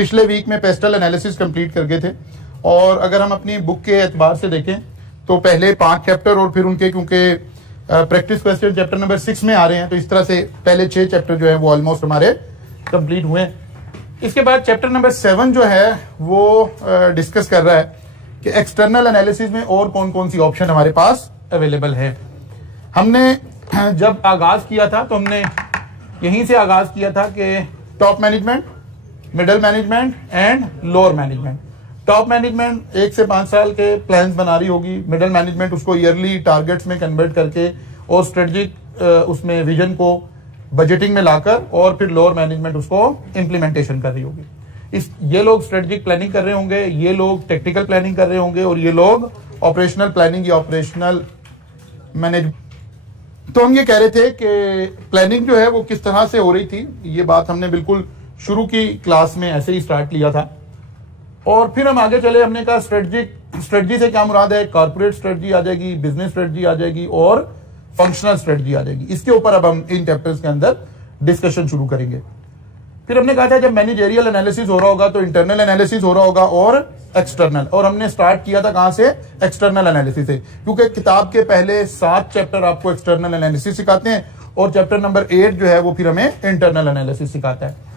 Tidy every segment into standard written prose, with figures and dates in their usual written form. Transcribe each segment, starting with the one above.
पिछले वीक में pastel analysis complete कर गए थे। और अगर हम अपनी बुक के एतबार से देखें तो पहले 5 चैप्टर और फिर उनके क्योंकि प्रैक्टिस क्वेश्चन चैप्टर नंबर 6 में आ रहे हैं, तो इस तरह से पहले 6 चैप्टर जो है वो ऑलमोस्ट हमारे कंप्लीट हुए हैं। इसके बाद चैप्टर नंबर 7 जो है वो डिस्कस कर रहा है कि एक्सटर्नल एनालिसिस में और कौन कौन सी ऑप्शन हमारे पास अवेलेबल है। हमने जब आगाज किया था तो हमने यहीं से आगाज किया था कि top management, middle management and lower management. Top management 1 से 5 साल के प्लान्स बना रही होगी, मिडिल मैनेजमेंट उसको ईयरली टारगेट्स में कन्वर्ट करके और स्ट्रेटजिक उसमें विजन को बजटिंग में लाकर, और फिर लोअर मैनेजमेंट उसको इम्प्लीमेंटेशन कर रही होगी। ये लोग स्ट्रेटजिक प्लानिंग कर रहे होंगे, ये लोग टेक्निकल प्लानिंग कर रहे होंगे, और ये लोग ऑपरेशनल प्लानिंग या ऑपरेशनल मैनेज। तो हम ये कह रहे थे कि प्लानिंग जो है वो किस तरह से हो रही थी, ये बात हमने बिल्कुल शुरू की क्लास में ऐसे ही स्टार्ट लिया था। और फिर हम आगे चले, हमने कहा स्ट्रेटजी से क्या मुराद है, कॉर्पोरेट स्ट्रेटजी आ जाएगी, बिजनेस स्ट्रेटजी आ जाएगी और फंक्शनल स्ट्रेटजी आ जाएगी। इसके ऊपर अब हम इन चैप्टर्स के अंदर डिस्कशन शुरू करेंगे। फिर हमने कहा था जब मैनेजरियल एनालिसिस हो रहा होगा तो इंटरनल एनालिसिस हो रहा होगा और एक्सटर्नल, और हमने स्टार्ट किया था कहां से, एक्सटर्नल एनालिसिस से, क्योंकि किताब के पहले 7 चैप्टर आपको एक्सटर्नल एनालिसिस सिखाते हैं और चैप्टर नंबर 8 जो है वो फिर हमें इंटरनल एनालिसिस सिखाता है।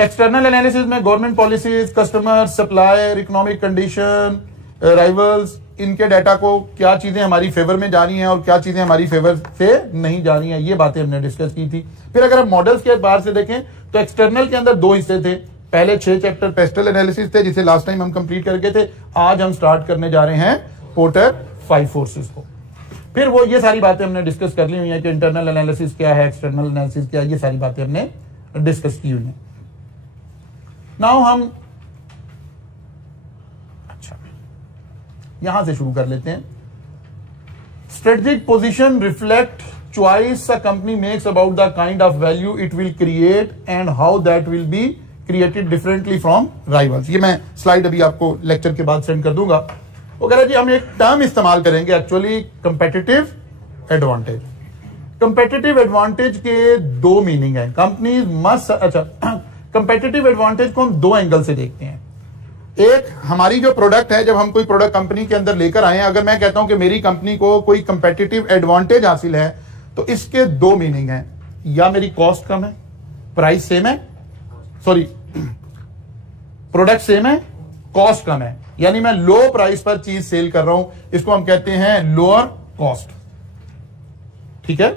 एक्सटर्नल एनालिसिस में government policies, customer, supplier, economic condition, rivals, इनके डाटा को क्या चीजें हमारी फेवर में जा रही हैं और क्या चीजें हमारी फेवर से नहीं जा रही हैं, ये बातें हमने डिस्कस की थी। फिर अगर हम मॉडल्स के बाहर से देखें तो एक्सटर्नल के अंदर 2 हिस्से थे। पहले 6 चैप्टर पेस्टल एनालिसिस थे जिसे लास्ट टाइम हम कंप्लीट करके थे। आज हम स्टार्ट करने जा रहे हैं पोर्टर 5 फोर्सेस को। फिर वो ये सारी बातें हमने डिस्कस कर ली हुई है कि इंटरनल एनालिसिस क्या है, एक्सटर्नल एनालिसिस क्या है, ये सारी बातें हमने डिस्कस की हुई है। नाउ हम यहां से शुरू कर लेते हैं। Strategic position reflect choice a company makes about the kind of value it will create and how that will be created differently from rivals. ये मैं स्लाइड अभी आपको लेक्चर के बाद सेंड कर दूंगा। वो कह रहा है जी हम एक टर्म इस्तेमाल करेंगे actually, competitive advantage. Competitive advantage के 2 मीनिंग है। कंपनी मस्ट, अच्छा, कंपेटिटिव एडवांटेज को हम 2 एंगल से देखते हैं। एक, हमारी जो प्रोडक्ट है, जब हम कोई प्रोडक्ट कंपनी के अंदर लेकर आए हैं, अगर मैं कहता हूं कि मेरी कंपनी को कोई कंपेटिटिव एडवांटेज हासिल है तो इसके 2 मीनिंग हैं। या मेरी कॉस्ट कम है, प्राइस सेम है, सॉरी प्रोडक्ट सेम है, कॉस्ट कम है, यानी मैं लो प्राइस पर चीज सेल कर रहा हूं, इसको हम कहते हैं लोअर कॉस्ट। ठीक है,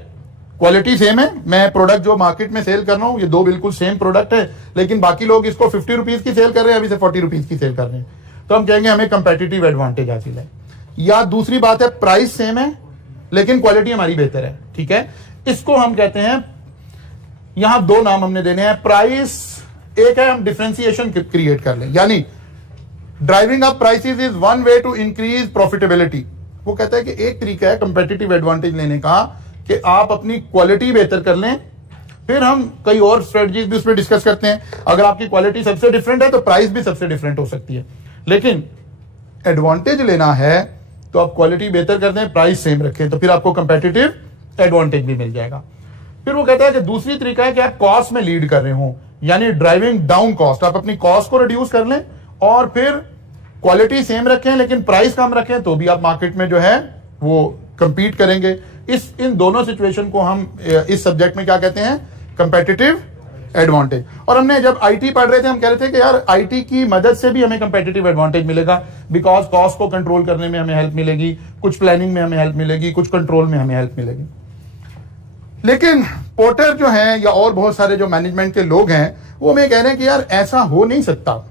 क्वालिटी सेम है, मैं प्रोडक्ट जो मार्केट में सेल कर रहा हूं ये 2 बिल्कुल सेम प्रोडक्ट है, लेकिन बाकी लोग इसको 50 रुपीज की सेल कर रहे हैं, अभी से 40 रुपीज की सेल कर रहे हैं, तो हम कहेंगे हमें कंपेटिटिव एडवांटेज हासिल है। या दूसरी बात है, प्राइस सेम है लेकिन क्वालिटी हमारी बेहतर है। ठीक है, इसको हम कहते हैं, यहां 2 नाम हमने देने हैं। प्राइस, एक है हम डिफरेंशिएशन क्रिएट कर लें, यानी driving up prices is one way to increase profitability. वो कहता है कि एक तरीका है कंपेटिटिव एडवांटेज लेने का कि आप अपनी क्वालिटी बेहतर कर लें। फिर हम कई और स्ट्रेटजीज भी उसमें डिस्कस करते हैं। अगर आपकी क्वालिटी सबसे डिफरेंट है तो प्राइस भी सबसे डिफरेंट हो सकती है, लेकिन एडवांटेज लेना है तो आप क्वालिटी बेहतर कर दें, प्राइस सेम रखें, तो फिर आपको कंपेटिटिव एडवांटेज भी मिल जाएगा। फिर वो कहता है कि दूसरी तरीका है कि आप कॉस्ट में लीड कर रहे हो, यानी ड्राइविंग डाउन कॉस्ट, आप अपनी कॉस्ट को रिड्यूस कर लें और फिर क्वालिटी सेम रखें लेकिन प्राइस कम रखें, तो भी आप मार्केट में जो है वो कंपीट करेंगे। इन दोनों सिचुएशन को हम इस सब्जेक्ट में क्या कहते हैं, कंपेटिटिव एडवांटेज। और हमने जब आईटी पढ़ रहे थे हम कह रहे थे कि यार आईटी की मदद से भी हमें कंपेटिटिव एडवांटेज मिलेगा, बिकॉज कॉस्ट को कंट्रोल करने में हमें हेल्प मिलेगी, कुछ प्लानिंग में हमें हेल्प मिलेगी, कुछ कंट्रोल में हमें हेल्प मिलेगी। लेकिन पोर्टर जो हैं या और बहुत सारे जो मैनेजमेंट के लोग हैं वो हमें कह रहे हैं कि यार ऐसा हो नहीं सकता।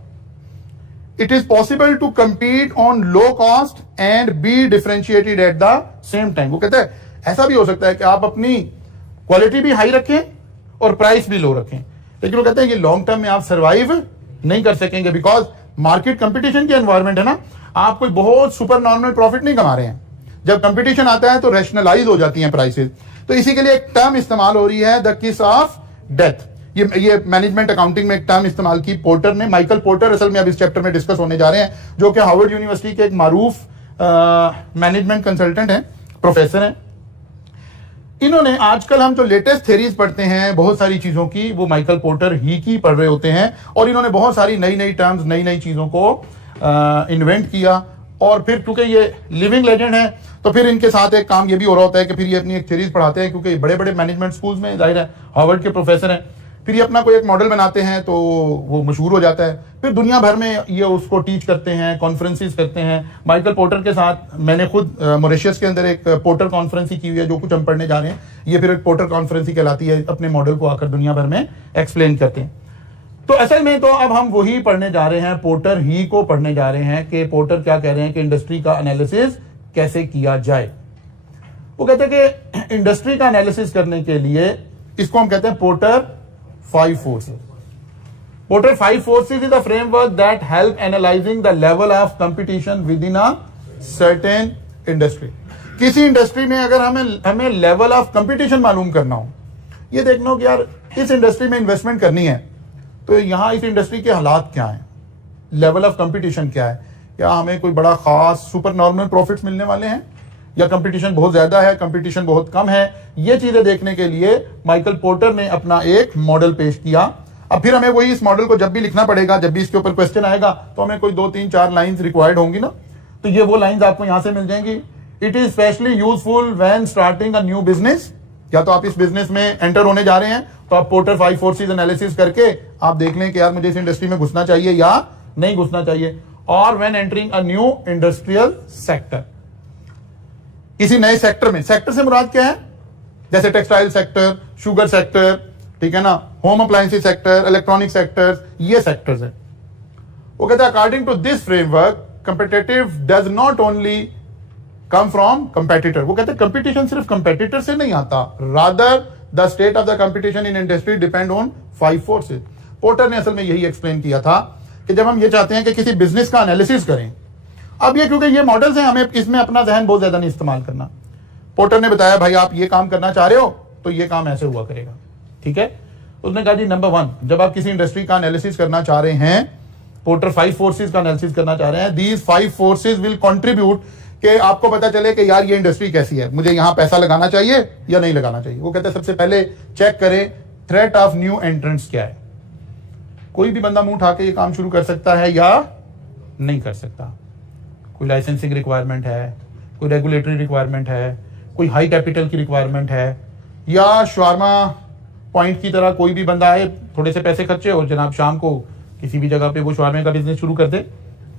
It is possible to compete on low cost and be differentiated at the same time. वो कहते हैं ऐसा भी हो सकता है कि आप अपनी क्वालिटी भी हाई रखें और प्राइस भी लो रखें, लेकिन वो कहते हैं कि लॉन्ग टर्म में आप सर्वाइव नहीं कर सकेंगे, बिकॉज मार्केट कंपटीशन की एनवायरमेंट है ना, आप कोई बहुत सुपर नॉर्मल प्रॉफिट नहीं कमा रहे हैं। जब कंपटीशन आता है तो रैशनलाइज हो जाती हैं प्राइसेस। तो इसी के लिए एक टर्म इस्तेमाल हो रही है, द किस ऑफ डेथ। ये मैनेजमेंट अकाउंटिंग में एक टर्म इस्तेमाल की पोर्टर ने, माइकल पोर्टर असल में अब इस चैप्टर में डिस्कस होने जा रहे हैं, जो कि हार्वर्ड यूनिवर्सिटी के एक मारूफ मैनेजमेंट कंसल्टेंट हैं, प्रोफेसर हैं। इन्होंने आजकल हम जो लेटेस्ट थ्योरीज पढ़ते हैं बहुत सारी चीजों की, वो माइकल पोर्टर ही की पढ़ रहे होते हैं, और इन्होंने बहुत सारी नई नई टर्म्स, नई नई चीजों को इन्वेंट किया। और फिर क्योंकि ये लिविंग लेजेंड है तो फिर इनके साथ एक काम ये भी हो रहा होता है कि फिर ये अपनी एक थ्योरीज पढ़ाते हैं, क्योंकि बड़े बड़े मैनेजमेंट स्कूल्स में जाहिर है हार्वर्ड के प्रोफेसर हैं, फिर ये अपना कोई एक मॉडल बनाते हैं तो वो मशहूर हो जाता है, फिर दुनिया भर में ये उसको टीच करते हैं, कॉन्फ्रेंसेस करते हैं। माइकल पोर्टर के साथ मैंने खुद मॉरिशस के अंदर एक पोर्टर कॉन्फ्रेंस ही की हुई है, जो कुछ हम पढ़ने जा रहे हैं ये फिर एक पोर्टर कॉन्फ्रेंस ही कहलाती है, अपने मॉडल को आकर दुनिया भर में एक्सप्लेन करते हैं। तो असल में तो अब हम वही पढ़ने जा रहे हैं, पोर्टर ही को पढ़ने जा रहे हैं कि पोर्टर क्या कह रहे हैं कि इंडस्ट्री का एनालिसिस कैसे किया जाए। वो कहते हैं कि इंडस्ट्री का एनालिसिस करने के लिए इसको हम कहते हैं porter 5 forces. Porter 5 forces is the framework that help analysing the level of competition with in a certain industry. किसी इंडस्ट्री में अगर हमें लेवल ऑफ कंपटीशन मालूम करना हो, ये देखना हो कि यार इस इंडस्ट्री में इन्वेस्टमेंट करनी है तो यहां इस इंडस्ट्री के हालात क्या हैं, लेवल ऑफ कंपटीशन क्या है, क्या हमें कोई बड़ा खास सुपर नॉर्मल प्रॉफिट्स मिलने वाले हैं या कंपटीशन बहुत ज्यादा है, कंपटीशन बहुत कम है। ये चीजें देखने के लिए माइकल पोर्टर ने अपना एक मॉडल पेश किया। अब फिर हमें वही इस मॉडल को जब भी लिखना पड़ेगा, जब भी इसके ऊपर क्वेश्चन आएगा तो हमें कोई 2 3 4 लाइंस रिक्वायर्ड होंगी ना, तो ये वो लाइंस आपको यहां से मिल जाएंगी। It is specially useful when starting a new business. या तो आप इस बिजनेस में एंटर होने जा रहे हैं तो आप पोर्टर 5 फोर्सेस एनालिसिस करके आप देख लें कि यार मुझे इस इंडस्ट्री में घुसना चाहिए या नहीं घुसना चाहिए। और when entering a new industrial sector, किसी नए सेक्टर में, सेक्टर से मुराद क्या है, जैसे टेक्सटाइल सेक्टर, शुगर सेक्टर, ठीक है ना, home appliances sector, electronic sectors, ये सेक्टर्स है। वो कहता है according to this framework competitive does not only come from competitor. वो कहते हैं कंपटीशन सिर्फ कंपेटिटर से नहीं आता, rather the state of the competition in industry depend on 5 forces. Porter ने असल में यही एक्सप्लेन किया था कि जब हम ये चाहते हैं कि किसी बिजनेस का एनालिसिस करें, अब ये क्योंकि ये मॉडल्स हैं, हमें इसमें अपना जहन बहुत ज्यादा नहीं इस्तेमाल करना। पोर्टर ने बताया भाई आप ये काम करना चाह रहे हो तो ये काम ऐसे हुआ करेगा, ठीक है। उसने कहा जी नंबर 1, जब आप किसी इंडस्ट्री का एनालिसिस करना चाह रहे हैं, पोर्टर 5 फोर्सेस का एनालिसिस करना चाह रहे हैं, दीज 5 फोर्सेस विल कंट्रीब्यूट कि आपको पता चले कि यार ये इंडस्ट्री कैसी है, मुझे यहां पैसा लगाना चाहिए या नहीं लगाना चाहिए। वो कहते हैं सबसे पहले चेक करें थ्रेट ऑफ न्यू एंट्रेंट्स क्या है। कोई भी बंदा मुंह उठा के ये काम शुरू कर सकता है या नहीं कर सकता। कोई लाइसेंसिंग रिक्वायरमेंट है, कोई रेगुलेटरी रिक्वायरमेंट है, कोई हाई कैपिटल की रिक्वायरमेंट है, या शवारमा पॉइंट की तरह कोई भी बंदा आए, थोड़े से पैसे खर्चे और जनाब शाम को किसी भी जगह पे वो शवारमे का बिजनेस शुरू कर दे,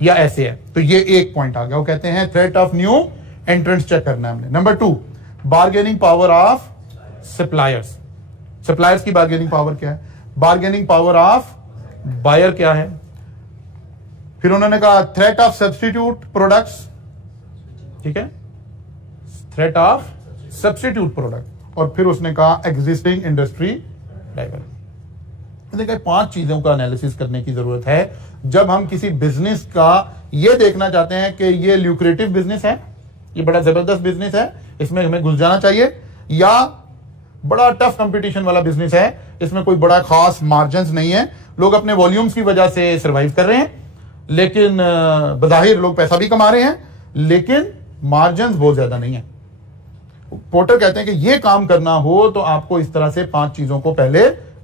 या ऐसे है। तो ये एक पॉइंट आ गया। वो कहते हैं threat of new entrants check करना है हमने। नंबर 2, bargaining power of suppliers. Suppliers की बार्गेनिंग पावर क्या है, बार्गेनिंग पावर ऑफ बायर क्या है। फिर उन्होंने कहा थ्रेट ऑफ सब्स्टिट्यूट प्रोडक्ट्स, ठीक है, थ्रेट ऑफ सब्स्टिट्यूट प्रोडक्ट। और फिर उसने कहा एग्जिस्टिंग इंडस्ट्री ड्राइवर। देखिए 5 चीजों का एनालिसिस करने की जरूरत है जब हम किसी बिजनेस का ये देखना चाहते हैं कि ये ल्यूक्रेटिव बिजनेस है, ये बड़ा जबरदस्त बिजनेस है, इसमें हमें घुस जाना चाहिए, या बड़ा टफ कंपटीशन वाला बिजनेस है, इसमें कोई बड़ा खास मार्जिन नहीं है, लोग अपने वॉल्यूम्स की वजह से सर्वाइव कर रहे हैं, लेकिन बज़ाहिर लोग पैसा भी कमा रहे हैं, लेकिन मार्जिन बहुत ज्यादा नहीं है। पोर्टर कहते हैं कि ये काम करना हो तो आपको इस तरह से 5 चीजों को पहले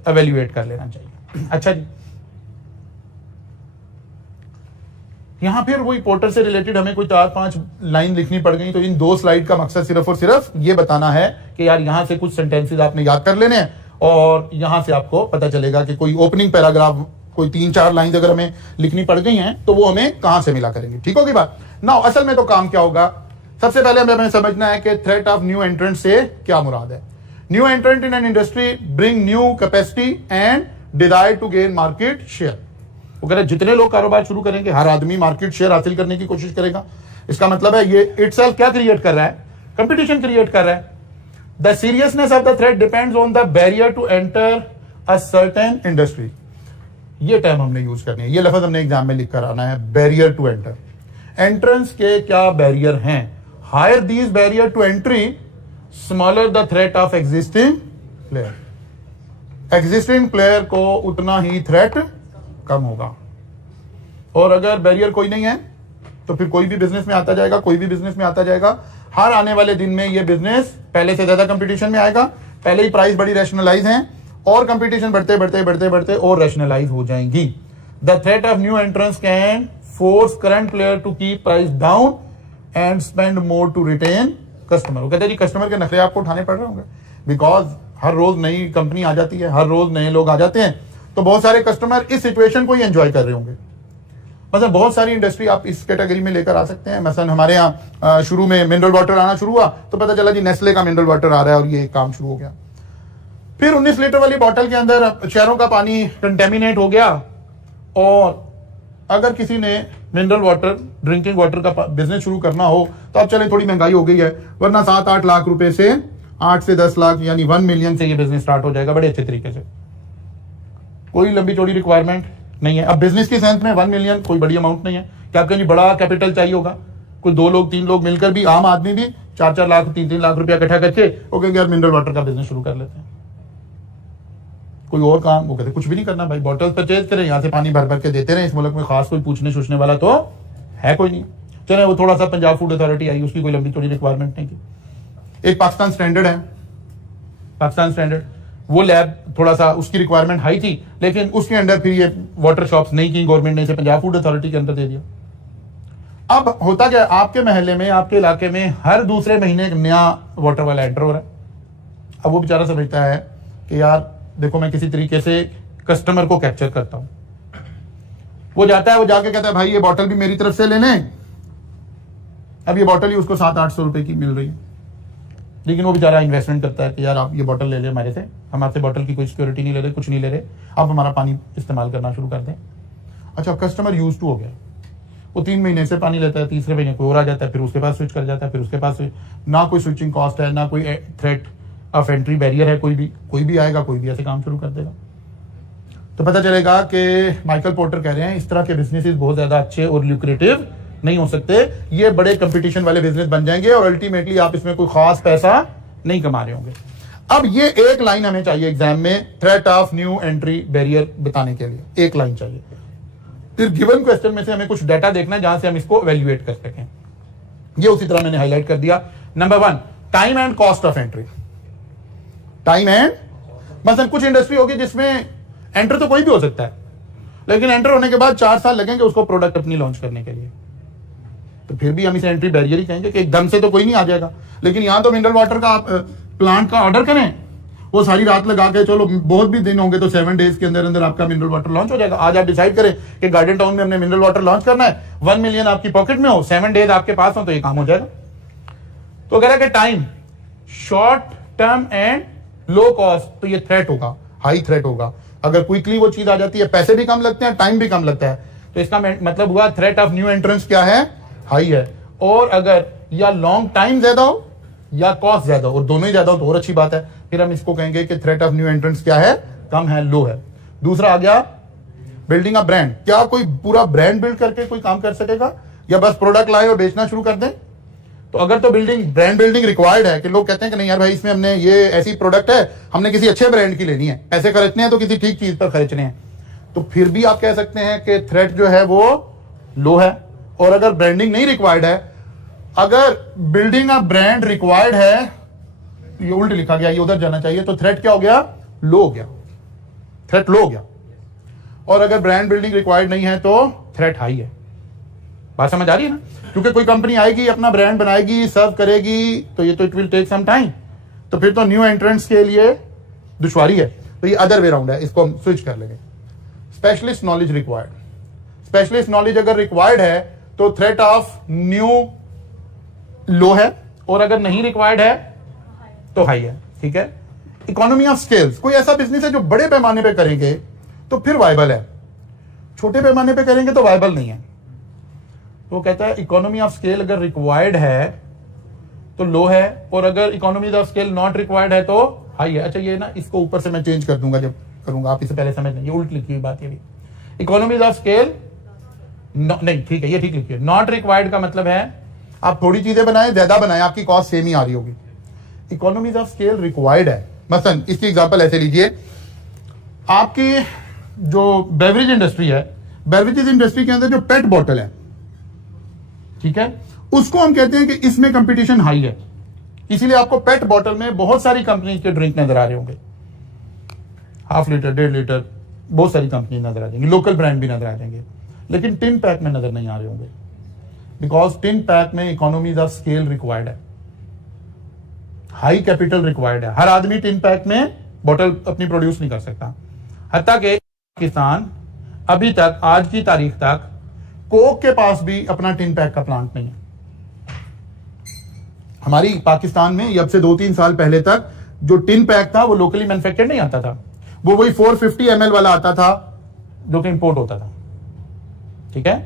एवेल्युएट कर लेना चाहिए। अच्छा जी, यहां फिर वही पोर्टर से रिलेटेड हमें कोई 4-5 लाइन लिखनी पड़ गई, तो इन 2 स्लाइड का मकसद सिर्फ और सिर्फ ये बताना है कि यार यहां से कुछ सेंटेंसेस आपने याद कर लेने हैं और यहां से आपको पता चलेगा कि कोई ओपनिंग पैराग्राफ, कोई 3-4 लाइन अगर हमें लिखनी पड़ गई हैं तो वो हमें कहां से मिला करेंगे। ठीक होगी बात ना। असल में तो काम क्या होगा, सबसे पहले हमें समझना है कि थ्रेट ऑफ न्यू एंट्रेंट से क्या मुराद है। New entrant in an industry bring new capacity and desire to gain market share. वो कह रहे जितने लोग कारोबार शुरू करेंगे, हर आदमी मार्केट शेयर हासिल करने की कोशिश करेगा। इसका मतलब है ये इटसेल्फ क्या क्रिएट कर रहा है, कंपटीशन क्रिएट कर रहा है। The seriousness of the threat depends on the barrier to enter a certain industry. ये टर्म हमने यूज करनी है, ये लफ्ज हमने एग्जाम में लिख कर आना है, बैरियर टू एंटर। एंट्रेंस के क्या बैरियर हैं, higher these barrier to entry smaller the threat of existing player. Existing player को उतना ही थ्रेट कम होगा, और अगर बैरियर कोई नहीं है तो फिर कोई भी बिजनेस में आता जाएगा, कोई भी बिजनेस में आता जाएगा। हर आने वाले दिन में ये बिजनेस पहले से ज्यादा कंपटीशन में आएगा, पहले ही प्राइस बड़ी रैशनलाइज है और कंपटीशन बढ़ते और रैशनलाइज हो जाएंगी। The threat of new entrance can force current player to keep price down and spend more to retain customer. वो कहते हैं जी कस्टमर के नखरे आपको उठाने पड़ रहे होंगे, बिकॉज हर रोज नई कंपनी आ जाती है, हर रोज नए लोग आ जाते हैं, तो बहुत सारे कस्टमर इस सिचुएशन को ही एंजॉय कर रहे होंगे। मतलब बहुत सारी इंडस्ट्री आप इस कैटेगरी में लेकर आ सकते हैं। मसलन हमारे यहाँ शुरू में मिनरल वाटर आना शुरू हुआ तो पता चला जी नेस्ले का मिनरल वाटर आ रहा है और ये काम शुरू हो गया। फिर 19 लीटर वाली बोतल के अंदर शहरों का पानी कंटेमिनेट हो गया, और अगर किसी ने मिनरल वाटर ड्रिंकिंग वाटर का बिजनेस शुरू करना हो तो अब चले थोड़ी महंगाई हो गई है, वरना 7-8 लाख रुपए से 8 से 10 लाख यानी 1 मिलियन से ये बिजनेस स्टार्ट हो जाएगा बड़े अच्छे तरीके से। कोई लंबी चौड़ी रिक्वायरमेंट नहीं है। अब बिजनेस की सेंस में 1 मिलियन कोई बड़ी अमाउंट नहीं है कि आपके लिए बड़ा कैपिटल चाहिए होगा। कोई 2 लोग 3 लोग मिलकर भी, आम आदमी भी 4-4 लाख 3-3 लाख रुपया इकट्ठा करके वो कहेंगे यार मिनरल वाटर का बिजनेस शुरू कर लेते हैं। कोई और काम, वो कहते कुछ भी नहीं करना भाई, बॉटल परचेज करें, यहाँ से पानी भर भर के देते रहे। इस मुल्क में खास कोई पूछने वाला तो है कोई नहीं। चले वो थोड़ा सा पंजाब फूड अथॉरिटी आई, उसकी कोई लंबी चौड़ी रिक्वायरमेंट नहीं थी। एक पाकिस्तान स्टैंडर्ड है, पाकिस्तान स्टैंडर्ड, वो लैब थोड़ा सा उसकी रिक्वायरमेंट हाई थी, लेकिन उसके अंडर फिर ये वाटर शॉप्स नहीं की गवर्नमेंट ने, इसे पंजाब फूड अथॉरिटी के अंदर दे दिया। अब होता क्या, आपके महल्ले में, आपके इलाके में हर दूसरे महीने एक नया वाटर वाला एंटर हो रहा है। अब वो बेचारा समझता है कि यार देखो मैं किसी तरीके से कस्टमर को कैप्चर करता हूं। वो जाता है, वो जाके कहता है भाई ये बॉटल भी मेरी तरफ से ले लें। अब ये बॉटल ही उसको 700-800 रुपए की मिल रही है, लेकिन वो बेचारा इन्वेस्टमेंट करता है कि यार आप ये बॉटल ले लें हमारे से, हम आपसे बॉटल की कोई सिक्योरिटी नहीं ले रहे, कुछ नहीं ले रहे, आप हमारा पानी इस्तेमाल करना शुरू कर दें। अच्छा, कस्टमर यूज टू हो गया, वो 3 महीने से पानी लेता है, तीसरे महीने कोई और आ जाता है, फिर उसके पास स्विच कर जाता है, फिर उसके पास ना कोई स्विचिंग कॉस्ट है, ना कोई थ्रेट ऑफ एंट्री बैरियर है। कोई भी आएगा, कोई भी ऐसे काम शुरू कर देगा। तो पता चलेगा कि माइकल पोर्टर कह रहे हैं इस तरह के बिजनेसेस बहुत ज्यादा अच्छे और ल्यूक्रेटिव नहीं हो सकते, ये बड़े कंपटीशन वाले बिजनेस बन जाएंगे और अल्टीमेटली आप इसमें कोई खास पैसा नहीं कमा रहे होंगे। अब ये एक लाइन हमें चाहिए एग्जाम में threat of new entry barrier बताने के लिए, एक लाइन चाहिए। फिर गिवन क्वेश्चन में से हमें कुछ डाटा देखना है जहां से हम इसको एवेल्युएट कर सकें। ये उसी तरह मैंने हाईलाइट कर दिया। Number 1, time and cost of entry. Time and, मतलब कुछ इंडस्ट्री होगी जिसमें एंटर तो कोई भी हो सकता है, लेकिन एंटर होने के बाद 4 साल लगेंगे उसको प्रोडक्ट अपनी लॉन्च करने के लिए, तो फिर भी हम इसे एंट्री बैरियर ही कहेंगे कि एकदम से तो कोई नहीं आ जाएगा। लेकिन यहां तो मिनरल वाटर का प्लांट का ऑर्डर करें, वो सारी रात लगा के, चलो बहुत भी दिन होंगे तो 7 डेज के अंदर अंदर आपका मिनरल वाटर लॉन्च हो जाएगा। आज आप डिसाइड करें कि गार्डन टाउन में हमने मिनरल वाटर लॉन्च करना है, 1 मिलियन आपकी पॉकेट में हो, 7 डेज आपके पास हो, तो ये काम हो जाएगा। तो कह रहा है कि time, short term and low cost, तो ये थ्रेट होगा, हाई थ्रेट होगा। अगर क्विकली वो चीज आ जाती है, पैसे भी कम लगते हैं, टाइम भी कम लगता है, तो इसका मतलब हुआ थ्रेट ऑफ न्यू एंट्रेंस क्या है, हाई है। और अगर या लॉन्ग टाइम ज्यादा हो या कॉस्ट ज्यादा हो, और दोनों ही ज्यादा हो तो और अच्छी बात है, फिर हम इसको कहेंगे कि थ्रेट ऑफ न्यू एंट्रेंस क्या है, कम है, लो है। दूसरा आ गया बिल्डिंग अ ब्रांड। क्या कोई पूरा ब्रांड बिल्ड करके कोई काम कर सकेगा या बस प्रोडक्ट लाए और बेचना शुरू कर दें? तो अगर तो ब्रांड बिल्डिंग रिक्वायर्ड है कि लोग कहते हैं कि नहीं यार भाई इसमें हमने ये ऐसी प्रोडक्ट है, हमने किसी अच्छे ब्रांड की लेनी है, पैसे खर्चने हैं तो किसी ठीक चीज पर खर्चने हैं, तो फिर भी आप कह सकते हैं कि थ्रेट जो है वो लो है। और अगर ब्रांडिंग नहीं रिक्वायर्ड है, अगर बिल्डिंग अ ब्रांड रिक्वायर्ड है, ये उल्ट लिखा गया, ये उधर जाना चाहिए, तो थ्रेट क्या हो गया, लो हो गया, थ्रेट लो हो गया। और अगर ब्रांड बिल्डिंग रिक्वायर्ड नहीं है तो थ्रेट हाई है। बात समझ आ रही है ना? क्योंकि कोई कंपनी आएगी, अपना ब्रांड बनाएगी, सर्व करेगी, तो ये तो it will take some time, तो फिर तो न्यू एंट्रेंट्स के लिए दुश्वारी है। तो ये अदर वे राउंड है, इसको हम स्विच कर लेंगे। Specialist knowledge required, specialist knowledge अगर रिक्वायर्ड है तो थ्रेट ऑफ न्यू लो है, और अगर नहीं रिक्वायर्ड है तो हाई है। ठीक है। इकोनॉमी ऑफ स्केल्स, कोई ऐसा बिजनेस है जो बड़े पैमाने पे करेंगे तो फिर वायबल है, छोटे पैमाने पे करेंगे तो वायबल नहीं है। तो कहता है इकोनॉमी ऑफ स्केल अगर रिक्वायर्ड है तो लो है, और अगर economy of scale not required है तो हाई है। अच्छा, ये ना इसको ऊपर से मैं चेंज कर दूंगा जब करूंगा, आप इसे पहले समझ लें, ये उल्ट लिखी हुई बात। ये भी इकोनॉमी ऑफ स्केल नहीं, ठीक है, ये ठीक लिखिए। नॉट रिक्वायर्ड का मतलब है आप थोड़ी चीजें बनाएं, ज्यादा बनाएं, आपकी कॉस्ट सेम ही आ रही होगी। इकोनॉमीज ऑफ स्केल रिक्वायर्ड है। मसलन इसकी एग्जांपल ऐसे लीजिए, आपकी जो बेवरेज इंडस्ट्री है, बेवरेजेस इंडस्ट्री के अंदर जो पेट बॉटल है, ठीक है, उसको हम कहते हैं कि इसमें कंपटीशन हाई है। इसीलिए आपको पेट बॉटल में बहुत सारी कंपनी के ड्रिंक नजर आ रहे होंगे, 1/2 लीटर 1.5 लीटर, बहुत सारी कंपनी नजर आ जाएंगी, लोकल ब्रांड भी नजर आ जाएंगे, लेकिन टिन पैक में नजर नहीं आ रहे होंगे, बिकॉज टिन पैक में इकोनॉमीज ऑफ स्केल रिक्वायर्ड है, हाई कैपिटल रिक्वायर्ड है। हर आदमी टिन पैक में बॉटल अपनी प्रोड्यूस नहीं कर सकता। हत्ता के पाकिस्तान अभी तक, आज की तारीख तक, कोक के पास भी अपना टिन पैक का प्लांट नहीं है। हमारी पाकिस्तान में अब से 2-3 साल पहले तक जो टिन पैक था वो लोकली मैन्युफैक्चर्ड नहीं आता था, वो वही 450 ml वाला आता था जो कि इंपोर्ट होता था। ठीक है,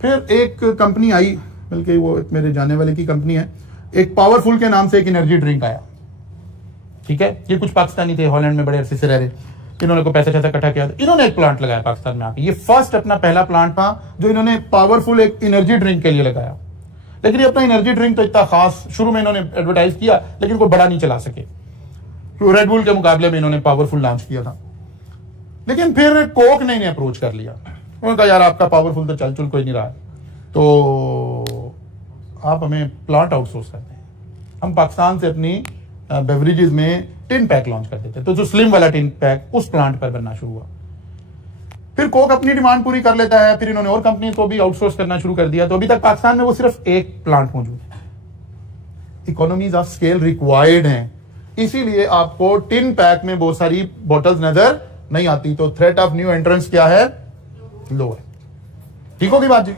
फिर एक कंपनी आई, बल्कि वो एक मेरे जाने वाले की कंपनी है, एक पावरफुल के नाम से एक एनर्जी ड्रिंक आया। ठीक है, ये कुछ पाकिस्तानी थे, हॉलैंड में बड़े अरसे से रह रहे, इन्होंने को पैसा इकट्ठा किया, इन्होंने एक प्लांट लगाया पाकिस्तान में आके। ये फर्स्ट अपना पहला प्लांट था जो इन्होंने पावरफुल एक एनर्जी ड्रिंक के लिए लगाया। लेकिन ये अपना एनर्जी ड्रिंक तो इतना खास, शुरू में इन्होंने एडवर्टाइज किया लेकिन कोई बड़ा नहीं चला सके, तो रेडबुल के मुकाबले में इन्होंने पावरफुल लॉन्च किया था। लेकिन फिर कोक ने इन्हें अप्रोच कर लिया, उन्होंने कहा यार आपका पावरफुल तो चल कोई नहीं रहा है, तो आप हमें प्लांट आउटसोर्स करते हैं। हम पाकिस्तान से अपनी बेवरेजेस में टिन पैक लॉन्च कर देते, तो जो स्लिम वाला टिन पैक उस प्लांट पर बनना शुरू हुआ। फिर कोक अपनी डिमांड पूरी कर लेता है, फिर इन्होंने और कंपनी को भी आउटसोर्स करना शुरू कर दिया, तो अभी तक पाकिस्तान में वो सिर्फ एक प्लांट मौजूद है। इकोनॉमीज ऑफ स्केल रिक्वायर्ड हैं, इसीलिए आपको टिन पैक में बहुत सारी बॉटल्स नजर नहीं आती। तो थ्रेट ऑफ न्यू एंट्रेंस क्या है? लो है। ठीक होगी बात जी?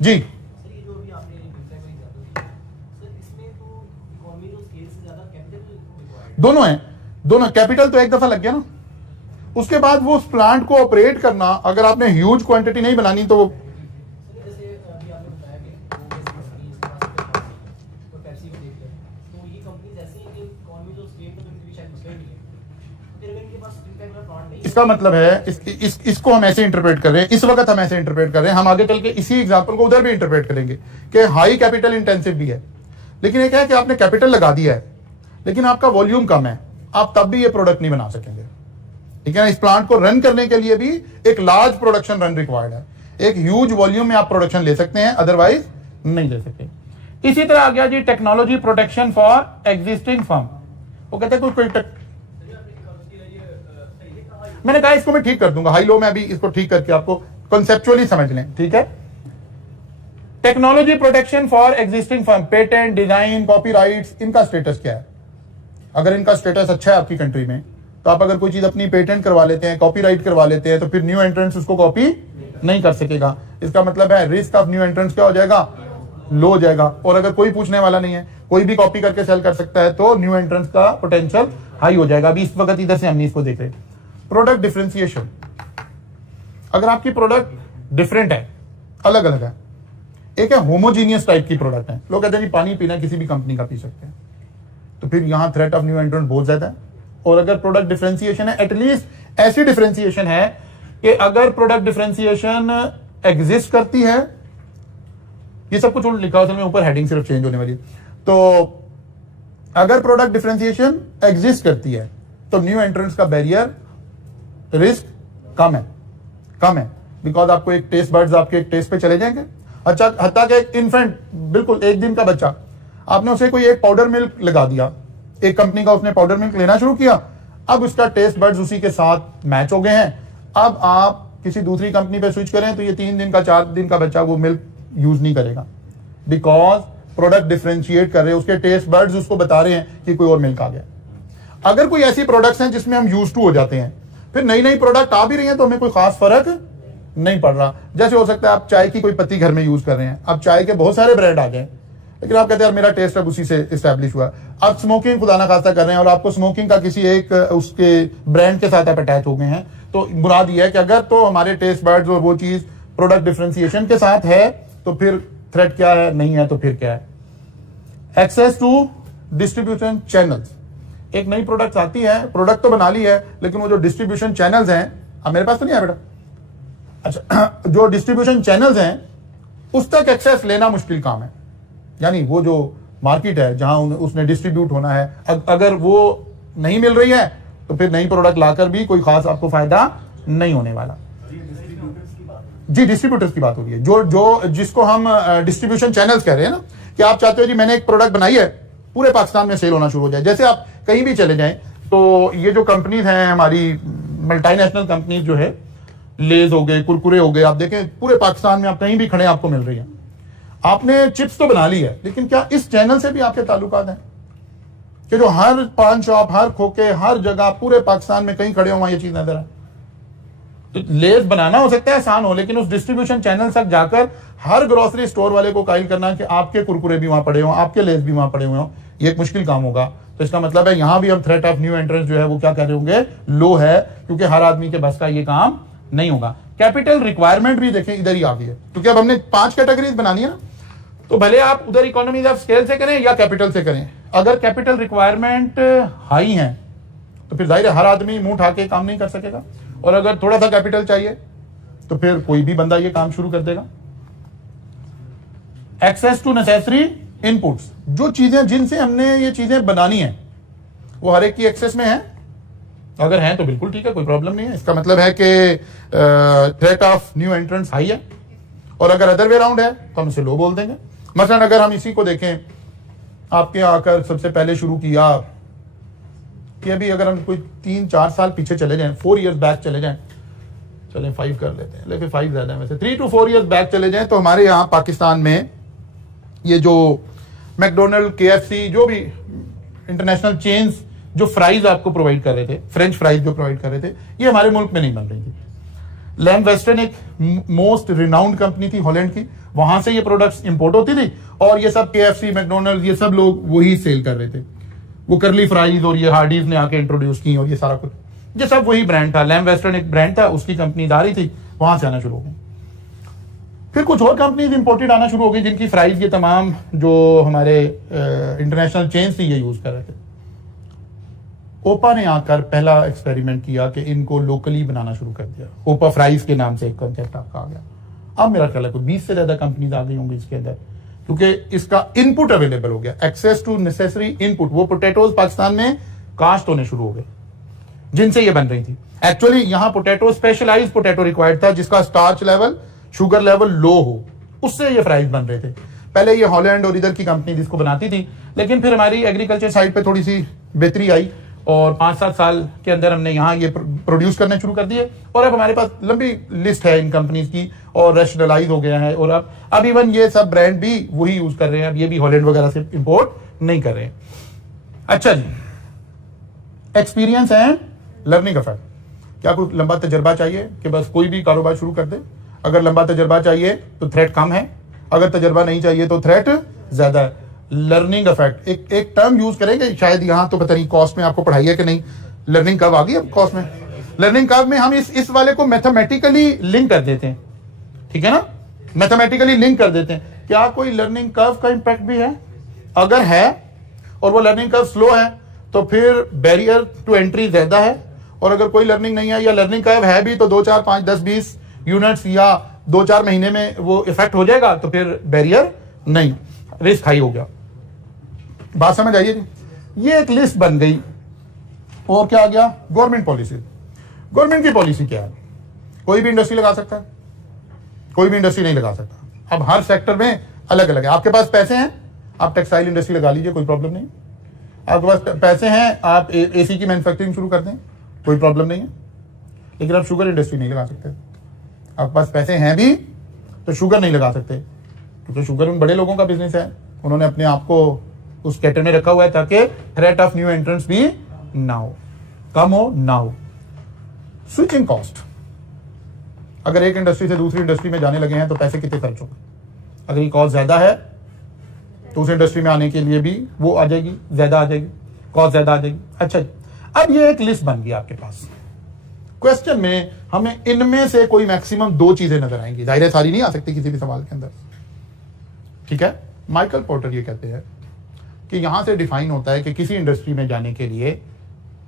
जी दोनों हैं, दोनों। कैपिटल तो एक दफा लग गया ना, उसके बाद वो उस प्लांट को ऑपरेट करना, अगर आपने ह्यूज क्वांटिटी नहीं बनानी तो इसका मतलब है इसको हम ऐसे इंटरप्रेट कर रहे हैं, इस वक्त हम ऐसे इंटरप्रेट कर रहे हैं, हम आगे चल के इसी एग्जांपल को उधर भी इंटरप्रेट करेंगे कि हाई कैपिटल इंटेंसिव भी है। लेकिन ये क्या है कि आपने कैपिटल लगा दिया है लेकिन आपका वॉल्यूम कम है, आप तब भी ये प्रोडक्ट नहीं बना सकेंगे। ठीक है ना, इस प्लांट को रन करने के लिए भी एक लार्ज प्रोडक्शन रन रिक्वायर्ड है, एक ह्यूज वॉल्यूम में आप प्रोडक्शन ले सकते हैं, अदरवाइज नहीं ले सकते। इसी तरह आ गया जी technology protection for existing firm. वो कहते हैं कोई मैंने कहा इसको मैं ठीक कर दूंगा, हाई लो में अभी इसको ठीक करके आपको कॉन्सेप्चुअली समझ लें। ठीक है, technology protection for existing firm, patent, design, copyrights, इनका स्टेटस क्या है? अगर इनका स्टेटस अच्छा है आपकी कंट्री में, तो आप अगर कोई चीज अपनी पेटेंट करवा लेते हैं, कॉपीराइट करवा लेते हैं, तो फिर न्यू एंट्रेंस उसको कॉपी नहीं कर सकेगा। इसका मतलब है रिस्क ऑफ न्यू एंट्रेंस क्या हो जाएगा? लो हो जाएगा। और अगर कोई पूछने वाला नहीं है, कोई भी कॉपी करके सेल कर सकता है, तो न्यू एंट्रेंस का पोटेंशियल हाई हो जाएगा। अभी इस वक्त इधर से हम इसको देख रहे हैं। प्रोडक्ट डिफरेंशिएशन, अगर आपकी प्रोडक्ट डिफरेंट है, अलग अलग है, एक है होमोजीनियस टाइप की प्रोडक्ट है, लोग कहते हैं कि पानी पीना किसी भी कंपनी का पी सकते हैं, तो फिर यहां थ्रेट ऑफ न्यू एंट्रेंट बहुत ज्यादा है। और अगर प्रोडक्ट डिफरेंशिएशन है, एटलीस्ट ऐसी डिफरेंशिएशन है कि अगर प्रोडक्ट डिफरेंशिएशन एग्जिस्ट करती है, ये सब कुछ लिखा हुआ है, ऊपर हेडिंग सिर्फ चेंज होने वाली है, तो अगर प्रोडक्ट डिफरेंशिएशन एग्जिस्ट करती है तो न्यू एंट्रेंट्स का बैरियर रिस्क कम है, बिकॉज आपको एक टेस्ट बर्ड्स आपके एक टेस्ट पे चले जाएंगे। अच्छा, हत्ता के एक इन्फेंट, बिल्कुल 1 दिन का बच्चा, आपने उसे कोई एक पाउडर मिल्क लगा दिया, एक कंपनी का उसने पाउडर मिल्क लेना शुरू किया, अब उसका टेस्ट बर्ड्स उसी के साथ मैच हो गए हैं। अब आप किसी दूसरी कंपनी पे स्विच करें तो ये 3 दिन का 4 दिन का बच्चा वो मिल्क यूज नहीं करेगा, बिकॉज प्रोडक्ट डिफरेंशिएट कर रहे हैं, उसके टेस्ट बर्ड्स उसको बता रहे हैं कि कोई और मिल्क आ गया। अगर कोई ऐसी प्रोडक्ट्स हैं जिसमें हम यूज टू हो जाते हैं, फिर नई नई प्रोडक्ट आ भी रही हैं तो हमें कोई खास फर्क नहीं पड़ रहा। जैसे हो सकता है आप चाय की कोई पत्ती घर में यूज कर रहे हैं, अब चाय के बहुत सारे ब्रांड आ गए, लेकिन आप कहते हैं यार मेरा टेस्ट अब उसी से इस्टेब्लिश हुआ। आप स्मोकिंग खुदा ना खास्ता कर रहे हैं और आपको स्मोकिंग का किसी एक उसके ब्रांड के साथ आप अटैच हो गए हैं, तो मुराद ये है कि अगर तो हमारे टेस्ट बर्ड्स और वो चीज प्रोडक्ट डिफरेंशिएशन के साथ है तो फिर थ्रेट क्या है, नहीं है तो फिर क्या है? एक्सेस टू डिस्ट्रीब्यूशन चैनल्स, एक नई प्रोडक्ट आती है, प्रोडक्ट तो बना ली है, लेकिन वो जो डिस्ट्रीब्यूशन चैनल्स हैं, अब मेरे पास तो नहीं है बेटा, अच्छा, जो डिस्ट्रीब्यूशन चैनल्स हैं उस तक एक्सेस लेना मुश्किल काम है। यानी वो जो मार्केट है जहां उसने डिस्ट्रीब्यूट होना है, अगर वो नहीं मिल रही है तो फिर नई प्रोडक्ट लाकर भी कोई खास आपको फायदा नहीं होने वाला। जी डिस्ट्रीब्यूटर्स की बात हो रही है, जो जिसको हम डिस्ट्रीब्यूशन चैनल्स कह रहे हैं ना, कि आप चाहते हो जी मैंने एक प्रोडक्ट बनाई है, पूरे पाकिस्तान में सेल होना शुरू हो जाए। जैसे आप कहीं भी चले जाएं तो ये जो कंपनीज हैं हमारी मल्टीनेशनल कंपनीज जो है, लेज हो गए, कुरकुरे हो गए, आप देखें पूरे पाकिस्तान में आप कहीं भी खड़े आपको मिल रही है। आपने चिप्स तो बना ली है, लेकिन क्या इस चैनल से भी आपके ताल्लुकात हैं कि जो हर पान शॉप, हर खोके, हर जगह पूरे पाकिस्तान में कहीं खड़े हो वहां ये चीज नजर आए? तो लेस बनाना हो सकता है आसान हो, लेकिन उस डिस्ट्रीब्यूशन चैनल तक जाकर हर ग्रोसरी स्टोर वाले को कायल करना कि आपके कुरकुरे भी वहां पड़े हो, आपके लेस भी वहां पड़े हुए हो, ये एक मुश्किल काम होगा। तो इसका मतलब है यहां भी हम थ्रेट ऑफ न्यू एंट्रेंस जो है वो क्या कह रहे होंगे, लो है, क्योंकि हर आदमी के बस का ये काम नहीं होगा। कैपिटल रिक्वायरमेंट भी देखें इधर ही आ गई है, क्योंकि अब हमने 5 कैटेगरीज बनानी है ना, तो भले आप उधर इकोनॉमीज ऑफ स्केल से करें या कैपिटल से करें, अगर कैपिटल रिक्वायरमेंट हाई है तो फिर जाहिर है हर आदमी मुंह उठा के काम नहीं कर सकेगा, और अगर थोड़ा सा कैपिटल चाहिए तो फिर कोई भी बंदा ये काम शुरू कर देगा। एक्सेस टू नेसेसरी इनपुट्स, जो चीजें जिनसे हमने ये चीजें बनानी है वो हर एक की एक्सेस में है, अगर है तो बिल्कुल ठीक है, कोई प्रॉब्लम नहीं है। इसका मतलब है कि threat of new entrance high है, और अगर अदर वे राउंड है तो हम इसे लो बोल देंगे। मसलन अगर हम इसी को देखें, आपके आकर सबसे पहले शुरू किया कि अभी अगर हम कोई 3-4 साल पीछे चले जाएं, 4 इयर्स बैक चले जाएं, चलें 5 कर लेते हैं, लेकिन 5 ज्यादा है वैसे, 3 to 4 इयर्स बैक चले जाएं, तो हमारे यहाँ पाकिस्तान में ये जो मैकडोनल्ड, KFC, जो भी इंटरनेशनल चेन्स जो फ्राइज आपको प्रोवाइड कर रहे थे, फ्रेंच फ्राइज जो प्रोवाइड कर रहे थे, ये हमारे मुल्क में नहीं बन रही थी। लैम वेस्टर्न एक मोस्ट रिनाउंड कंपनी थी हॉलैंड की, वहां से ये प्रोडक्ट्स इंपोर्ट होती थी, और ये सब KFC, मैकडोनल्ड, ये सब लोग वही सेल कर रहे थे। वो करली फ्राइज और ये हार्डीज ने आके इंट्रोड्यूस की, और ये सारा कुछ ये सब वही ब्रांड था। लैम वेस्टर्न एक ब्रांड था, उसकी कंपनी आ रही थी, वहां से आना शुरू हो गई। फिर कुछ और कंपनीज इंपोर्टेड आना शुरू हो गई, जिनकी फ्राइज ये तमाम जो हमारे इंटरनेशनल चेन्स थी ये यूज कर रहे थे। ओपा ने आकर पहला एक्सपेरिमेंट किया कि इनको लोकली बनाना शुरू कर दिया। ओपा फ्राइज के नाम से एक कॉन्सेप्ट आपका आ गया। अब मेरा ख्याल है कोई 20 से ज्यादा कंपनीज आ गई होंगी इसके अंदर, क्योंकि इसका इनपुट अवेलेबल हो गया, एक्सेस टू नेसेसरी इनपुट। वो पोटैटोज पाकिस्तान में कास्ट होने शुरू हो गए जिनसे ये बन रही थी। एक्चुअली यहां पोटैटो स्पेशलाइज्ड पोटैटो रिक्वायर्ड था, जिसका starch level, sugar level low हो, उससे ये फ्राइज बन रहे थे। पहले ये हॉलैंड और इधर की कंपनी जिसको बनाती थी, लेकिन फिर हमारी एग्रीकल्चर साइड पे थोड़ी सी बेहतरी आई, और 5-7 साल के अंदर हमने यहाँ ये प्रोड्यूस करने शुरू कर दिए, और अब हमारे पास लंबी लिस्ट है इन कंपनीज की, और रैशनलाइज हो गया है, और अब इवन ये सब ब्रांड भी वही यूज कर रहे हैं, अब ये भी हॉलैंड वगैरह से इंपोर्ट नहीं कर रहे हैं। अच्छा जी, एक्सपीरियंस है लर्निंग इफेक्ट। क्या कोई लंबा तजर्बा चाहिए कि बस कोई भी कारोबार शुरू कर दे? अगर लंबा तजर्बा चाहिए तो थ्रेट कम है, अगर तजर्बा नहीं चाहिए तो थ्रेट ज्यादा है। लर्निंग इफेक्ट एक टर्म यूज करेंगे, शायद यहां तो पता नहीं कॉस्ट में आपको पढ़ाई है कि नहीं, लर्निंग कर्व आ गई अब कॉस्ट में। लर्निंग कर्व में हम इस वाले को मैथमेटिकली लिंक कर देते हैं, ठीक है ना, मैथमेटिकली लिंक कर देते हैं। क्या कोई लर्निंग कर्व का इंपैक्ट भी है? अगर है और वो लर्निंग कर्व स्लो है तो फिर बैरियर टू एंट्री ज्यादा है, और अगर कोई लर्निंग नहीं है या लर्निंग कर्व है भी तो 2, 4, 5, 10, 20 यूनिट्स या 2-4 महीने में वो इफेक्ट हो जाएगा, तो फिर बैरियर नहीं, रिस्क हाई हो गया। बात समझ आइए जी। ये एक लिस्ट बन गई, और क्या आ गया? Government policy. गवर्नमेंट की पॉलिसी क्या है? कोई भी इंडस्ट्री लगा सकता है, कोई भी इंडस्ट्री नहीं लगा सकता। अब हर सेक्टर में अलग अलग है। आपके पास पैसे हैं, आप टेक्सटाइल इंडस्ट्री लगा लीजिए, कोई प्रॉब्लम नहीं। आपके पास पैसे हैं, आप AC की मैन्युफैक्चरिंग शुरू कर दें, कोई प्रॉब्लम नहीं है। लेकिन आप शुगर इंडस्ट्री नहीं लगा सकते। आपके पास पैसे हैं भी तो शुगर नहीं लगा सकते, क्योंकि शुगर उन बड़े लोगों का बिजनेस है, उन्होंने अपने आप को उस कैटेगरी में रखा हुआ है ताकि थ्रेट ऑफ न्यू एंट्रेंस भी ना हो, कम हो ना हो। स्विचिंग कॉस्ट, अगर एक इंडस्ट्री से दूसरी इंडस्ट्री में जाने लगे हैं तो पैसे कितने खर्च होंगे? अगर ये कॉस्ट ज्यादा है तो उस इंडस्ट्री में आने के लिए भी वो आ जाएगी, ज्यादा आ जाएगी, कॉस्ट ज्यादा आ जाएगी। अच्छा, अब ये एक लिस्ट बन गई आपके पास। क्वेश्चन में हमें इनमें से कोई मैक्सिमम 2 चीजें नजर आएंगी, जाहिर है सारी नहीं आ सकती किसी भी सवाल के अंदर, ठीक है। माइकल पोर्टर ये कहते हैं कि यहां से डिफाइन होता है कि किसी इंडस्ट्री में जाने के लिए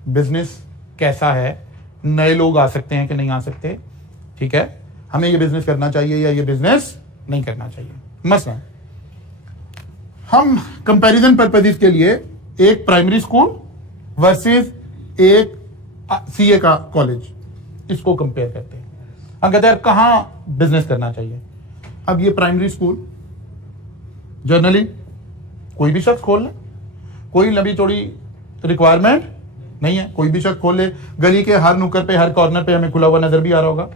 बिजनेस कैसा है, नए लोग आ सकते हैं कि नहीं आ सकते, ठीक है, हमें ये बिजनेस करना चाहिए या ये बिजनेस नहीं करना चाहिए। मसलन हम कंपैरिजन पर्पसेस के लिए एक प्राइमरी स्कूल वर्सेस एक CA का कॉलेज, इसको कंपेयर करते हैं। हम कहते हैं कहां बिजनेस करना चाहिए। अब ये प्राइमरी स्कूल जनरली कोई भी शख्स खोल ले, कोई लंबी चौड़ी रिक्वायरमेंट नहीं है, कोई भी शख्स खोल ले। गली के हर नुक्कड़ पे, हर कॉर्नर पे हमें खुला हुआ नजर भी आ रहा होगा।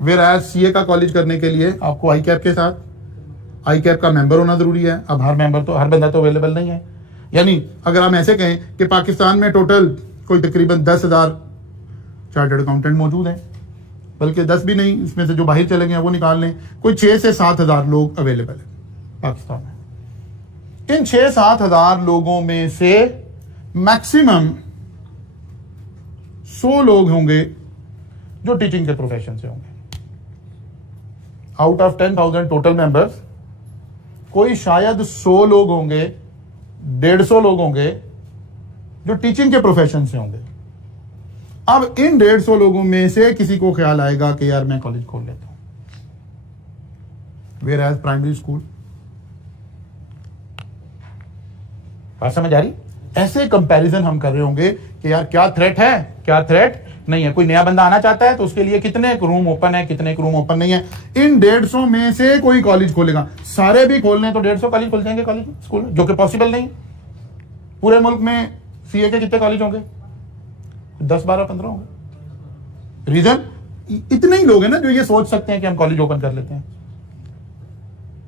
वेयर एज सीए का कॉलेज करने के लिए आपको आई कैप के साथ आई कैप का मेंबर होना जरूरी है। अब हर बंदा तो अवेलेबल नहीं है। यानी अगर हम ऐसे कहें कि पाकिस्तान में टोटल कोई तकरीबन 10,000 चार्टर्ड अकाउंटेंट मौजूद हैं, बल्कि 10 भी नहीं, इसमें से जो बाहर चले गए वो निकाल लें, कोई 6 से 7,000 लोग अवेलेबल है पाकिस्तान में। इन 6-7 हजार लोगों में से मैक्सिमम 100 लोग होंगे जो टीचिंग के प्रोफेशन से होंगे। आउट ऑफ 10,000 टोटल मेंबर्स कोई शायद 100 लोग होंगे, 150 लोग होंगे जो टीचिंग के प्रोफेशन से होंगे। अब इन 150 लोगों में से किसी को ख्याल आएगा कि यार मैं कॉलेज खोल लेता हूं। वेयर एज प्राइमरी स्कूल, बात समझ आ रही? ऐसे कंपैरिजन हम कर रहे होंगे कि यार क्या थ्रेट है, क्या थ्रेट नहीं है। कोई नया बंदा आना चाहता है तो उसके लिए कितने रूम ओपन है, कितने रूम ओपन नहीं है। इन 150 में से कोई कॉलेज खोलेगा, सारे भी खोलने तो 150 कॉलेज खुल जाएंगे कॉलेज स्कूल, जो कि पॉसिबल नहीं। पूरे मुल्क में सीए के कितने कॉलेज होंगे? 10, 12, 15 होंगे। रीजन इतने ही लोग हैं ना जो ये सोच सकते हैं कि हम कॉलेज ओपन कर लेते हैं।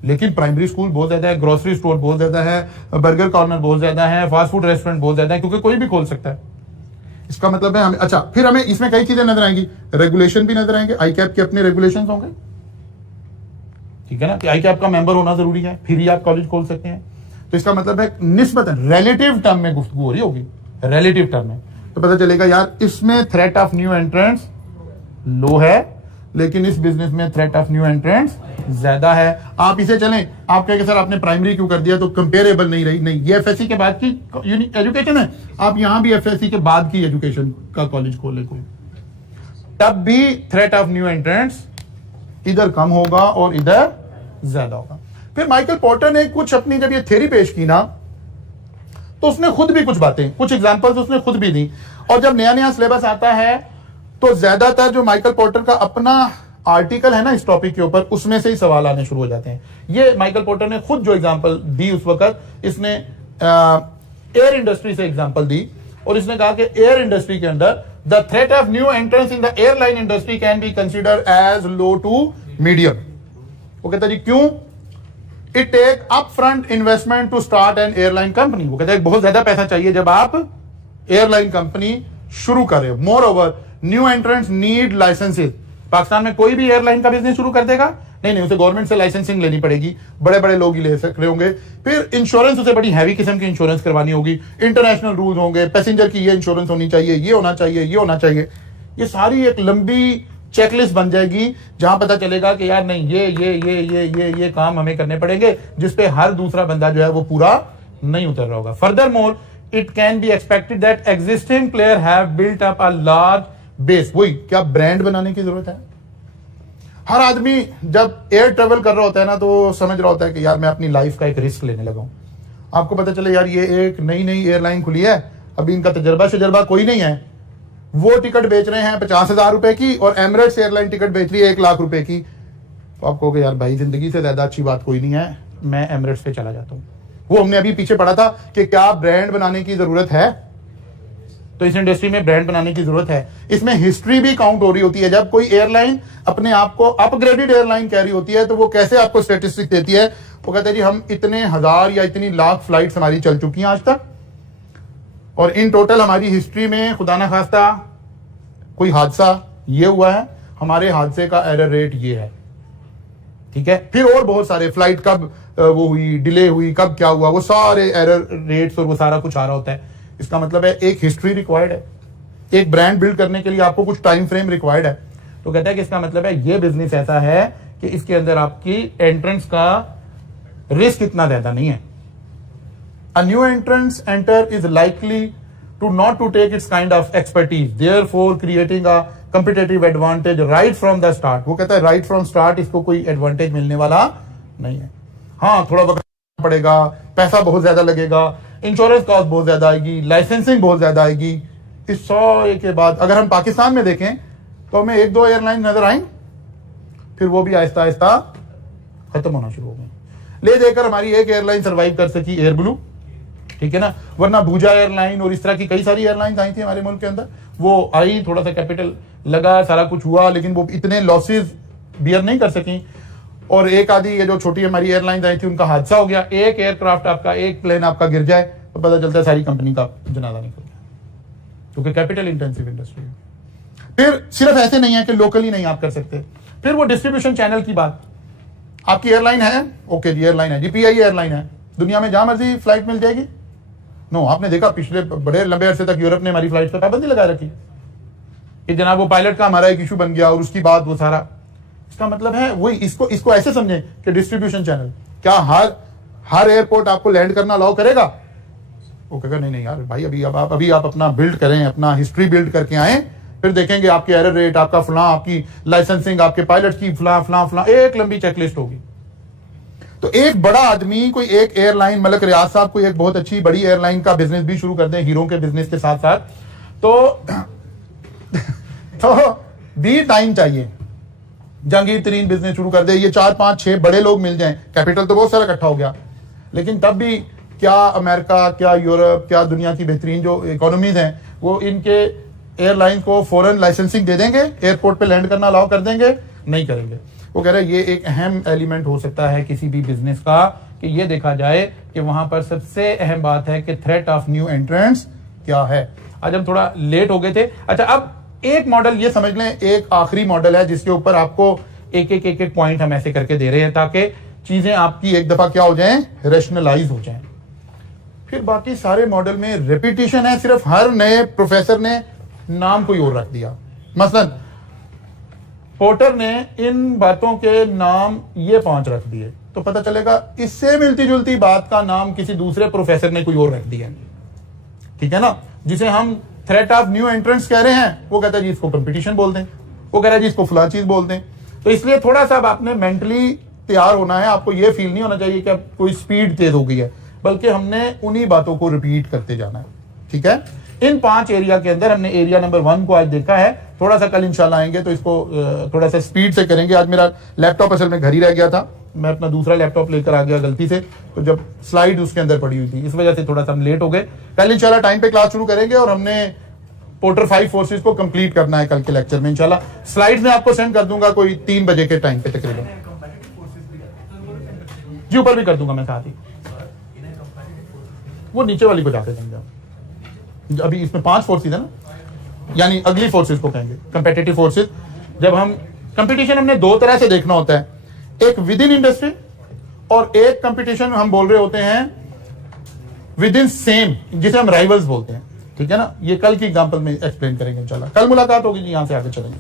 लेकिन प्राइमरी स्कूल बहुत ज्यादा है, ग्रोसरी स्टोर बहुत ज्यादा है, बर्गर कॉर्नर बहुत ज्यादा है, फास्ट फूड रेस्टोरेंट बहुत ज्यादा है, क्योंकि कोई भी खोल सकता है। इसका मतलब है हमें, अच्छा फिर हमें इसमें कई चीजें नजर आएंगी, रेगुलेशन भी नजर आएंगे। आई कैप के अपने रेगुलेशन होंगे, ठीक है ना, कि आई कैप का मेंबर होना जरूरी है, फिर ही आप कॉलेज खोल सकते हैं। तो इसका मतलब है निस्बतन रिलेटिव टर्म में गुफ्तगू हो रही होगी, रिलेटिव टर्म में, तो पता चलेगा यार इसमें थ्रेट ऑफ न्यू एंट्रेंस लो है, लेकिन इस बिजनेस में थ्रेट ऑफ न्यू एंट्रेंस ज्यादा है। आप इसे चलें, आप कहेंगे सर आपने प्राइमरी क्यों कर दिया, तो कंपेरेबल नहीं रही। नहीं, ये एफएससी के बाद की एजुकेशन है, आप यहां भी एफएससी के बाद की एजुकेशन का कॉलेज खोले कोई, तब भी थ्रेट ऑफ न्यू एंट्रेंस इधर कम होगा और इधर ज्यादा होगा। फिर माइकल पोर्टर ने कुछ अपनी जब ये थ्योरी पेश की ना, तो उसने खुद भी कुछ बातें, कुछ एग्जांपल्स उसने खुद भी दी। और जब नया नया सिलेबस आता है तो ज्यादातर जो माइकल पोर्टर का अपना आर्टिकल है ना इस टॉपिक के ऊपर, उसमें से ही सवाल आने शुरू हो जाते हैं। ये माइकल पोर्टर ने खुद जो एग्जांपल दी उस वक्त, इसने एयर इंडस्ट्री से एग्जांपल दी और इसने कहा कि एयर इंडस्ट्री के अंदर the threat of new entrance in the airline industry can be considered as low to medium. वो कहता जी क्यों? It take up front investment to start an airline company. वो कहता है बहुत ज्यादा पैसा चाहिए जब आप एयरलाइन कंपनी शुरू करें। More over new entrants need licenses. Pakistan में कोई भी एयरलाइन का बिजनेस शुरू कर देगा, नहीं उसे गवर्नमेंट से लाइसेंसिंग लेनी पड़ेगी, बड़े बड़े लोग ही ले सकते होंगे। फिर इंश्योरेंस उसे बड़ी हैवी किस्म की इंश्योरेंस करवानी होगी, इंटरनेशनल रूल्स होंगे, पैसेंजर की ये इंश्योरेंस होनी चाहिए, ये होना चाहिए, ये होना चाहिए। ये सारी एक लंबी चेकलिस्ट बन जाएगी जहां पता चलेगा कि यार नहीं ये काम हमें करने पड़ेंगे, जिसपे हर दूसरा बंदा जो है वो पूरा नहीं उतर रहा होगा। Further more it can be expected that existing player have built up a large base. वही क्या ब्रांड बनाने की जरूरत है। हर आदमी जब एयर ट्रेवल कर रहा होता है ना, तो समझ रहा होता है कि यार मैं अपनी लाइफ का एक रिस्क लेने लगा हूं। आपको पता चले यार ये एक नई एयरलाइन खुली है, अभी इनका तजर्बा कोई नहीं है, वो टिकट बेच रहे हैं 50,000 रुपए की और एमिरेट्स एयरलाइन टिकट बेच रही है 1 लाख रुपए की। तो आप कहोगे यार भाई जिंदगी से ज्यादा अच्छी बात कोई नहीं है, मैं एमिरेट्स पे चला जाता हूं। वो हमने अभी पीछे पढ़ा था कि क्या ब्रांड बनाने की जरूरत है। तो इस इंडस्ट्री में ब्रांड बनाने की जरूरत है। इसमें हिस्ट्री भी काउंट हो रही होती है। जब कोई एयरलाइन अपने आप को अपग्रेडेड एयरलाइन कह रही होती है तो वो कैसे आपको स्टेटिस्टिक देती है, वो कहते हैं जी हम इतने हजार या इतनी लाख फ्लाइट्स हमारी चल चुकी हैं आज तक, और इन टोटल हमारी हिस्ट्री में खुदा ना खास्ता कोई हादसा ये हुआ है, हमारे हादसे का एरर रेट ये है, ठीक है। फिर और बहुत सारे फ्लाइट कब वो हुई, डिले हुई, कब क्या हुआ, वो सारे एरर रेट्स और वो सारा कुछ आ रहा होता है। इसका मतलब है एक हिस्ट्री रिक्वायर्ड है, एक ब्रांड बिल्ड करने के लिए आपको कुछ टाइम फ्रेम रिक्वायर्ड है। तो कहता है कि इसका मतलब है ये बिजनेस ऐसा है कि इसके अंदर आपकी एंट्रेंस का रिस्क इतना ज्यादा नहीं है। A new entrant enter is likely to not to take its kind of expertise, therefore creating a competitive advantage right from the start। वो कहता है right from start इसको कोई एडवांटेज मिलने वाला नहीं है। हाँ थोड़ा वक्त पड़ेगा, पैसा बहुत ज्यादा लगेगा, इंश्योरेंस कॉस्ट बहुत ज्यादा आएगी, लाइसेंसिंग बहुत ज्यादा आएगी। इस सारे के बाद अगर हम पाकिस्तान में देखें तो हमें 1-2 एयरलाइन नजर आएंगे, फिर वो भी आहिस्ता आहिस्ता खत्म होना शुरू हो गए। ले देकर हमारी एक एयरलाइन सर्वाइव कर सकी, एयर ब्लू, ठीक है ना, वरना भूजा एयरलाइन और इस तरह की कई सारी एयरलाइंस आई थी हमारे मुल्क के अंदर, वो आई, थोड़ा सा कैपिटल लगा, सारा कुछ हुआ, लेकिन वो इतने लॉसेस बियर नहीं कर सकी। और एक आधी ये जो छोटी हमारी एयरलाइंस आई थी उनका हादसा हो गया, एक एयरक्राफ्ट आपका, एक प्लेन आपका गिर जाए तो पता चलता है सारी कंपनी का जनाजा निकल गया, क्योंकि कैपिटल इंटेंसिव इंडस्ट्री है। फिर सिर्फ ऐसे नहीं है कि लोकली नहीं आप कर सकते, फिर वो डिस्ट्रीब्यूशन चैनल की बात। आपकी एयरलाइन है, ओके जी एयरलाइन है, जीपीआई एयरलाइन है, दुनिया में जहां मर्जी फ्लाइट मिल जाएगी? नो, आपने देखा पिछले बड़े लंबे अरसे तक यूरोप ने हमारी फ्लाइट पर पाबंदी लगा रखी कि जनाब वो पायलट का हमारा एक इशू बन गया और उसकी बात वो सारा। इसका मतलब है वही, इसको ऐसे समझें कि डिस्ट्रीब्यूशन चैनल, क्या हर एयरपोर्ट आपको लैंड करना अलाउ करेगा? वो कहेगा नहीं यार भाई, अभी आप अपना बिल्ड करें, अपना हिस्ट्री बिल्ड करके आए, फिर देखेंगे आपके एरर रेट, आपका फलां, आपकी लाइसेंसिंग, आपके पायलट की फलां, एक लंबी चेकलिस्ट होगी। तो एक बड़ा आदमी, कोई एक एयरलाइन, मलक रियाज साहब कोई एक बहुत अच्छी बड़ी एयरलाइन का बिजनेस भी शुरू कर दें हीरो के बिजनेस के साथ साथ, तो भी टाइम चाहिए। जहांगीर तरीन बिजनेस शुरू कर दे, ये 4 5 6 बड़े लोग मिल जाएं, कैपिटल तो बहुत सारा इकट्ठा हो गया, लेकिन तब भी क्या अमेरिका, क्या यूरोप, क्या दुनिया की बेहतरीन जो इकोनॉमीज हैं, वो इनके एयरलाइन को फौरन लाइसेंसिंग दे देंगे, एयरपोर्ट पे लैंड करना अलाउ कर देंगे? नहीं करेंगे। वो कह रहे हैं ये एक अहम एलिमेंट हो सकता है किसी भी बिजनेस का, कि ये देखा जाए कि वहां पर सबसे अहम बात है कि थ्रेट ऑफ न्यू एंट्रेंट्स क्या है। आज हम थोड़ा लेट हो गए थे। अच्छा, अब एक मॉडल ये समझ लें, एक आखिरी मॉडल है जिसके ऊपर आपको एक पॉइंट हम ऐसे करके दे रहे हैं ताकि चीजें आपकी एक दफा क्या हो जाएं, रेशनलाइज हो जाएं। फिर बाकी सारे मॉडल में रिपीटिशन है, सिर्फ हर नए प्रोफेसर ने नाम कोई और रख दिया। मसलन पोर्टर ने इन बातों के नाम ये 5 रख दिए, तो पता चलेगा इससे मिलती जुलती बात का नाम किसी दूसरे प्रोफेसर ने कोई और रख दिया, ठीक है ना। जिसे हम थ्रेट ऑफ न्यू एंट्रेंट्स कह रहे हैं, वो कहता है जी इसको कंपटीशन बोल दें, वो कह रहा है जी इसको फलां चीज बोल दें। तो इसलिए थोड़ा सा आपने मेंटली तैयार होना है, आपको ये फील नहीं होना चाहिए कि अब कोई स्पीड तेज हो गई है, बल्कि हमने उन्हीं बातों को रिपीट करते जाना है, ठीक है। इन 5 एरिया के अंदर हमने एरिया नंबर 1 को आज देखा है, थोड़ा सा कल इंशाल्लाह आएंगे तो इसको थोड़ा सा स्पीड से करेंगे। आज मेरा लैपटॉप असल में घर ही रह गया था, मैं अपना दूसरा लैपटॉप लेकर आ गया गलती से, तो जब स्लाइड उसके अंदर पड़ी हुई थी इस वजह से थोड़ा सा हम लेट हो गए। कल इंशाल्लाह टाइम पे क्लास शुरू करेंगे और हमने पोर्टर 5 फोर्सेस को कंप्लीट करना है कल के लेक्चर में इंशाल्लाह। स्लाइड्स में आपको सेंड कर दूंगा कोई 3 बजे के टाइम पे तकरीबन, जी ऊपर भी कर दूंगा मैं साथ ही, वो नीचे वाली को जाके देंगे। अभी इसमें 5 फोर्सेस है ना, यानी अगली फोर्सेस को कहेंगे कंपेटिटिव फोर्सेस। जब हम कंपटीशन हमने 2 तरह से देखना होता है, एक विद इन इंडस्ट्री और एक कंपटीशन हम बोल रहे होते हैं विद इन सेम, जिसे हम राइवल्स बोलते हैं, ठीक है ना। ये कल की एग्जांपल में एक्सप्लेन करेंगे इंशाल्लाह। कल मुलाकात होगी जी, यहां से आगे चलेंगे।